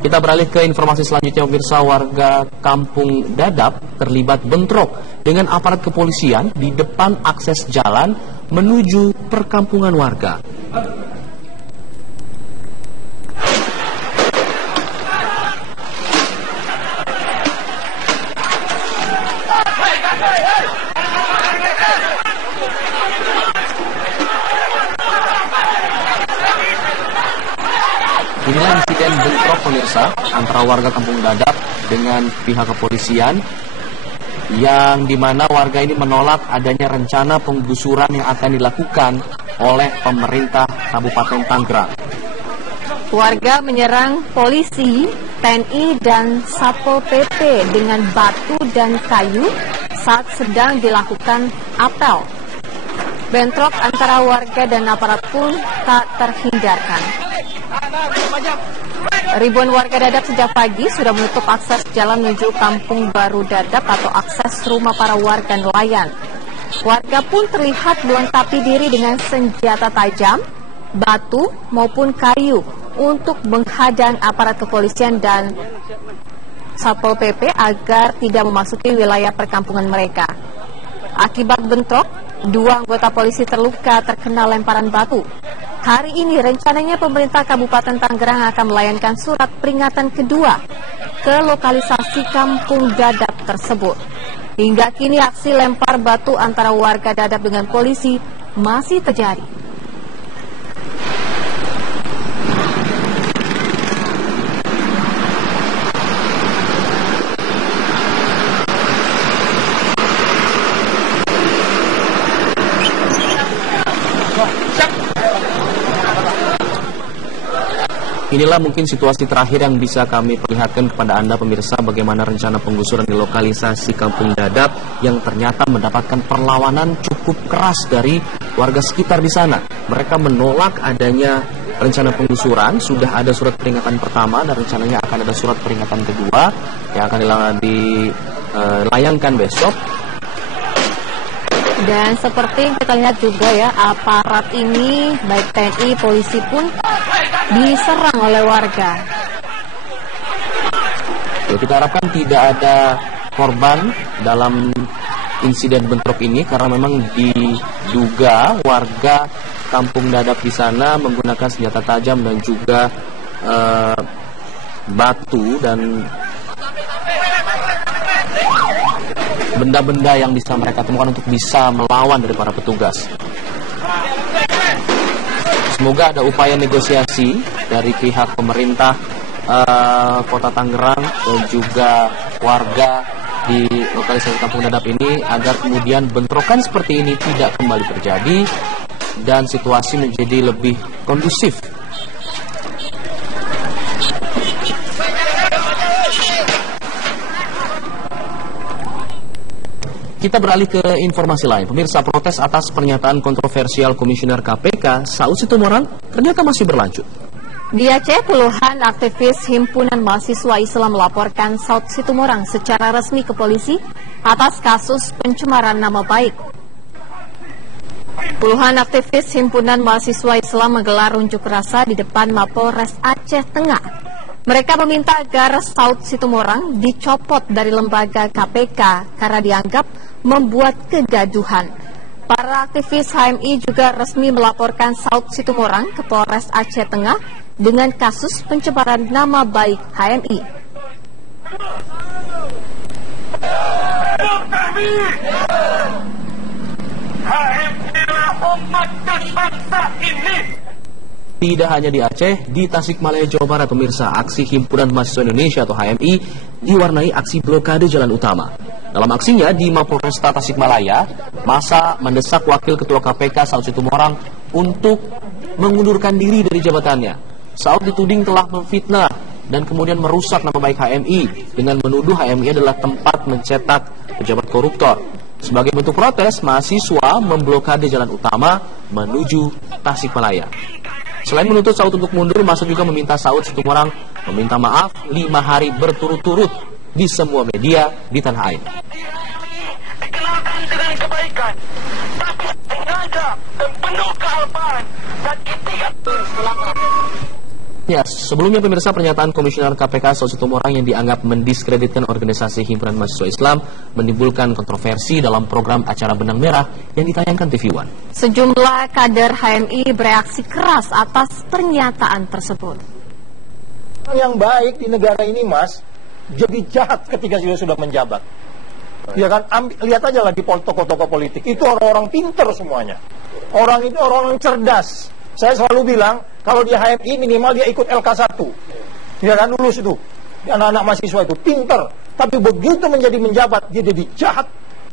Kita beralih ke informasi selanjutnya, pemirsa. Warga Kampung Dadap terlibat bentrok dengan aparat kepolisian di depan akses jalan menuju perkampungan warga. Inilah insiden bentrok, pemirsa, antara warga Kampung Dadap dengan pihak kepolisian, yang dimana warga ini menolak adanya rencana penggusuran yang akan dilakukan oleh pemerintah Kabupaten Tangerang. Warga menyerang polisi, TNI, dan Satpol PP dengan batu dan kayu saat sedang dilakukan apel. Bentrok antara warga dan aparat pun tak terhindarkan. Ribuan warga Dadap sejak pagi sudah menutup akses jalan menuju Kampung Baru Dadap atau akses rumah para warga nelayan. Warga pun terlihat melengkapi diri dengan senjata tajam, batu maupun kayu untuk menghadang aparat kepolisian dan Satpol PP agar tidak memasuki wilayah perkampungan mereka. Akibat bentrok, 2 anggota polisi terluka terkena lemparan batu. Hari ini rencananya pemerintah Kabupaten Tangerang akan melayangkan surat peringatan kedua ke lokalisasi Kampung Dadap tersebut. Hingga kini aksi lempar batu antara warga Dadap dengan polisi masih terjadi. Inilah mungkin situasi terakhir yang bisa kami perlihatkan kepada Anda, pemirsa, bagaimana rencana penggusuran di lokalisasi Kampung Dadap yang ternyata mendapatkan perlawanan cukup keras dari warga sekitar di sana. Mereka menolak adanya rencana penggusuran. Sudah ada surat peringatan pertama dan rencananya akan ada surat peringatan kedua yang akan dilayangkan besok. Dan seperti yang kita lihat juga ya, aparat ini baik TNI, polisi pun diserang oleh warga. Ya, kita harapkan tidak ada korban dalam insiden bentrok ini karena memang diduga warga Kampung Dadap di sana menggunakan senjata tajam dan juga batu dan benda-benda yang bisa mereka temukan untuk bisa melawan dari para petugas. Semoga ada upaya negosiasi dari pihak pemerintah Kota Tangerang dan juga warga di lokalisasi Kampung Dadap ini agar kemudian bentrokan seperti ini tidak kembali terjadi dan situasi menjadi lebih kondusif. Kita beralih ke informasi lain. Pemirsa, protes atas pernyataan kontroversial Komisioner KPK Saud Situmorang ternyata masih berlanjut. Di Aceh, puluhan aktivis Himpunan Mahasiswa Islam melaporkan Saud Situmorang secara resmi ke polisi atas kasus pencemaran nama baik. Puluhan aktivis Himpunan Mahasiswa Islam menggelar unjuk rasa di depan Mapolres Aceh Tengah. Mereka meminta agar Saud Situmorang dicopot dari lembaga KPK karena dianggap membuat kegaduhan. Para aktivis HMI juga resmi melaporkan Saud Situmorang ke Polres Aceh Tengah dengan kasus pencemaran nama baik HMI. Tidak hanya di Aceh, di Tasikmalaya, Jawa Barat, pemirsa, aksi Himpunan Mahasiswa Indonesia atau HMI diwarnai aksi blokade jalan utama. Dalam aksinya di Mapolresta Tasikmalaya, massa mendesak Wakil Ketua KPK Saud Situmorang untuk mengundurkan diri dari jabatannya. Saud dituding telah memfitnah dan kemudian merusak nama baik HMI dengan menuduh HMI adalah tempat mencetak pejabat koruptor. Sebagai bentuk protes, mahasiswa memblokade jalan utama menuju Tasikmalaya. Selain menuntut Saud untuk mundur, massa juga meminta Saud Situmorang meminta maaf 5 hari berturut-turut di semua media di tanah air. Dikenalkan dengan kebaikan, tapi sengaja dan penuh kealpaan dan ikhtiar. Ya, sebelumnya pemirsa, pernyataan Komisioner KPK Saud Situmorang yang dianggap mendiskreditkan organisasi Himpunan Mahasiswa Islam menimbulkan kontroversi dalam program acara Benang Merah yang ditayangkan TV One. Sejumlah kader HMI bereaksi keras atas pernyataan tersebut. Yang baik di negara ini, Mas, jadi jahat ketika sudah menjabat. Ya kan, lihat aja lah di tokoh-tokoh politik, itu orang-orang pinter semuanya. Orang itu orang-orang cerdas. Saya selalu bilang, kalau dia HMI minimal dia ikut LK1. Ya kan, lulus itu. Anak-anak mahasiswa itu pinter. Tapi begitu menjadi menjabat, dia jadi jahat,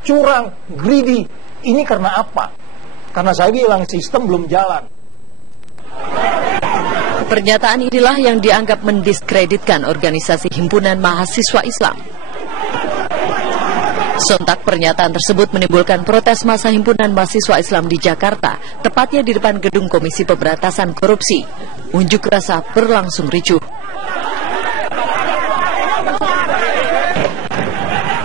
curang, greedy. Ini karena apa? Karena saya bilang sistem belum jalan. Pernyataan inilah yang dianggap mendiskreditkan organisasi Himpunan Mahasiswa Islam. Sontak pernyataan tersebut menimbulkan protes massa Himpunan Mahasiswa Islam di Jakarta, tepatnya di depan Gedung Komisi Pemberantasan Korupsi. Unjuk rasa berlangsung ricuh.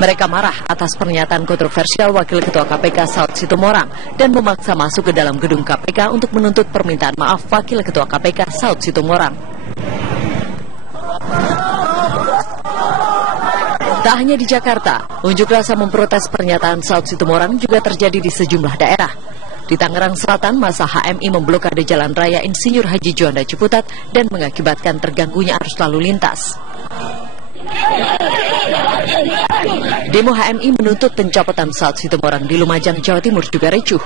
Mereka marah atas pernyataan kontroversial Wakil Ketua KPK Saud Situmorang dan memaksa masuk ke dalam gedung KPK untuk menuntut permintaan maaf Wakil Ketua KPK Saud Situmorang. Tak hanya di Jakarta, unjuk rasa memprotes pernyataan Saud Situmorang juga terjadi di sejumlah daerah. Di Tangerang Selatan, massa HMI memblokade Jalan Raya Insinyur Haji Juanda Ciputat dan mengakibatkan terganggunya arus lalu lintas. Demo HMI menuntut pencopotan Saud Situmorang di Lumajang, Jawa Timur juga ricuh.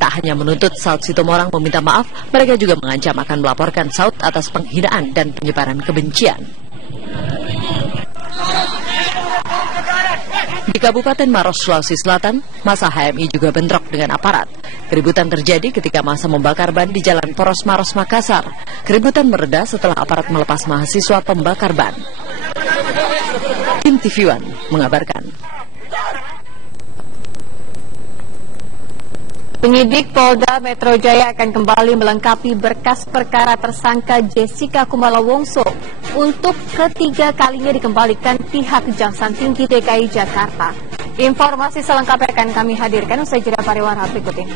Tak hanya menuntut Saud Situmorang meminta maaf, mereka juga mengancam akan melaporkan Saud atas penghinaan dan penyebaran kebencian. Di Kabupaten Maros, Sulawesi Selatan, massa HMI juga bentrok dengan aparat. Keributan terjadi ketika massa membakar ban di Jalan Poros Maros, Makassar. Keributan mereda setelah aparat melepas mahasiswa pembakar ban. Tim TV One mengabarkan. Penyidik Polda Metro Jaya akan kembali melengkapi berkas perkara tersangka Jessica Kumala Wongso untuk ketiga kalinya dikembalikan pihak Kejaksaan Tinggi DKI Jakarta. Informasi selengkapnya akan kami hadirkan usai jeda pariwara berikut ini.